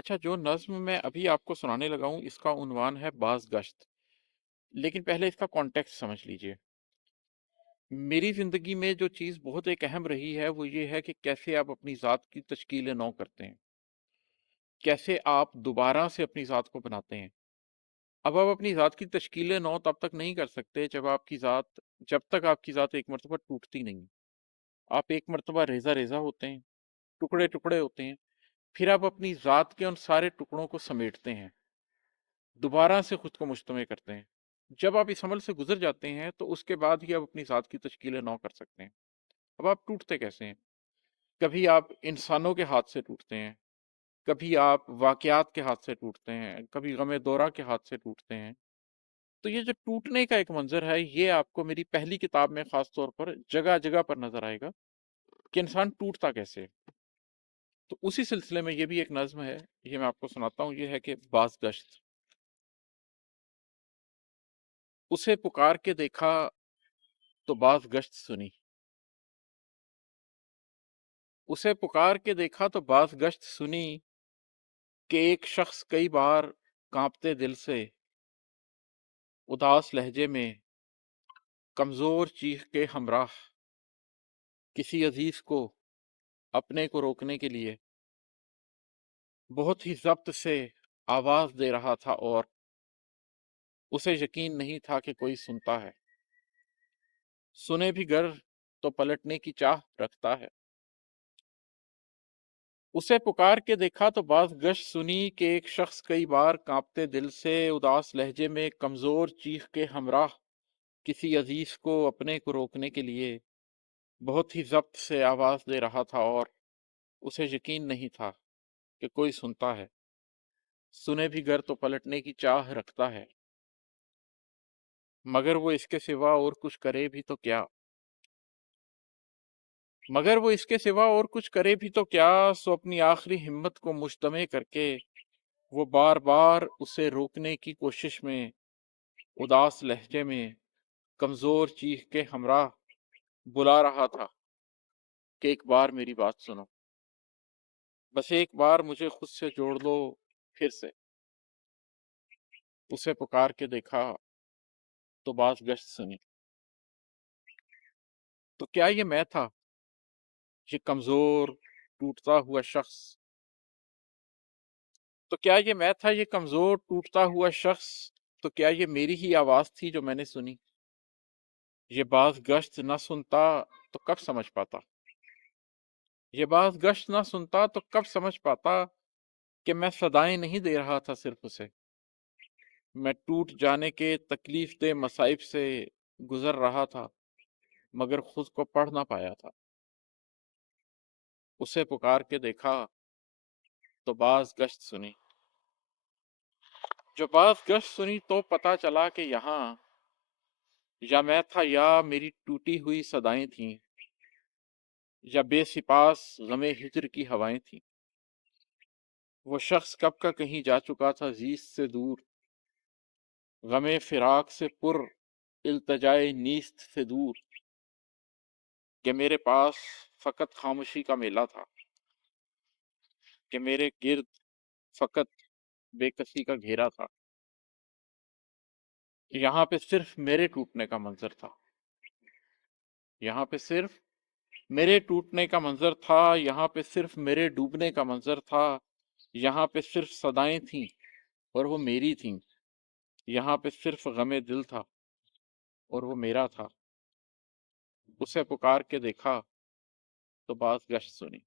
अच्छा, जो नज़्म मैं अभी आपको सुनाने लगा हूँ इसका उन्वान है बाज़ गश्त। लेकिन पहले इसका कॉन्टेक्स्ट समझ लीजिए। मेरी ज़िंदगी में जो चीज़ बहुत एक अहम रही है वो ये है कि कैसे आप अपनी ज़ात की तश्कील नौ करते हैं। कैसे आप दोबारा से अपनी ज़ात को बनाते हैं। अब आप अपनी ज़ात की तश्कील नौ तब तक नहीं कर सकते जब तक आपकी ज़ात एक मर्तबा टूटती नहीं। आप एक मर्तबा रेज़ा-रेज़ा होते हैं, टुकड़े-टुकड़े होते हैं, फिर आप अपनी ज़ात के उन सारे टुकड़ों को समेटते हैं। दोबारा से खुद को मुज्तमे करते हैं। जब आप इस अमल से गुजर जाते हैं तो उसके बाद ही आप अपनी ज़ात की तश्कील नौ कर सकते हैं। अब आप टूटते कैसे हैं? कभी आप इंसानों के हाथ से टूटते हैं, कभी आप वाक़यात के हाथ से टूटते हैं, कभी गमे दोरा के हाथ से टूटते हैं। तो ये जो टूटने का एक मंज़र है, ये आपको मेरी पहली किताब में ख़ास तौर पर जगह-जगह पर नज़र आएगा कि इंसान टूटता कैसे है। तो उसी सिलसिले में ये भी एक नज़्म है, ये मैं आपको सुनाता हूँ, ये है कि बाज़ गश्त। उसे पुकार के देखा तो बाज़ गश्त सुनी। उसे पुकार के देखा तो बाज़ गश्त सुनी कि एक शख्स कई बार कांपते दिल से उदास लहजे में कमज़ोर चीख के हमराह किसी अजीज को अपने को रोकने के लिए बहुत ही ज़ब्त से आवाज़ दे रहा था और उसे यकीन नहीं था कि कोई सुनता है। सुने भी गर तो पलटने की चाह रखता है। उसे पुकार के देखा तो बाज़ गश्त सुनी कि एक शख्स कई बार कांपते दिल से उदास लहजे में कमज़ोर चीख के हमराह किसी अजीज को अपने को रोकने के लिए बहुत ही ज़ब्त से आवाज़ दे रहा था और उसे यकीन नहीं था कि कोई सुनता है। सुने भी गर तो पलटने की चाह रखता है, मगर वो इसके सिवा और कुछ करे भी तो क्या। मगर वो इसके सिवा और कुछ करे भी तो क्या, सो अपनी आखिरी हिम्मत को मुश्तमे करके वो बार बार उसे रोकने की कोशिश में उदास लहजे में कमज़ोर चीख के हमराह बुला रहा था कि एक बार मेरी बात सुनो, बस एक बार मुझे खुद से जोड़ लो फिर से। उसे पुकार के देखा तो बाज़ गश्त सुनी। तो क्या ये मैं था, ये कमज़ोर टूटता हुआ शख्स? तो क्या ये मैं था, ये कमज़ोर टूटता हुआ शख्स? तो क्या ये मेरी ही आवाज़ थी जो मैंने सुनी? ये बाज़ गश्त न सुनता तो कब समझ पाता? ये बाज़ गश्त न सुनता तो कब समझ पाता कि मैं सदाएं नहीं दे रहा था सिर्फ उसे। मैं टूट जाने के तकलीफ दे मसाइब से गुजर रहा था, मगर खुद को पढ़ ना पाया था। उसे पुकार के देखा तो बाज़ गश्त सुनी। जो बाज़ गश्त सुनी तो पता चला कि यहाँ या मैं था या मेरी टूटी हुई सदाएं थीं, या बेसिपास गमे हिजर की हवाएं थीं। वो शख्स कब का कहीं जा चुका था जीस से दूर, गमे फिराक से पुर इल्तजाए नीस्त से दूर, कि मेरे पास फ़कत खामोशी का मेला था, कि मेरे गिर्द फ़कत बेकसी का घेरा था। यहाँ पे सिर्फ मेरे टूटने का मंजर था। यहाँ पे सिर्फ मेरे टूटने का मंजर था, यहाँ पे सिर्फ मेरे डूबने का मंजर था। यहाँ पे सिर्फ सदाएं थीं और वो मेरी थीं। यहाँ पे सिर्फ गमे दिल था और वो मेरा था। उसे पुकार के देखा तो बाज़ गश्त सुनी।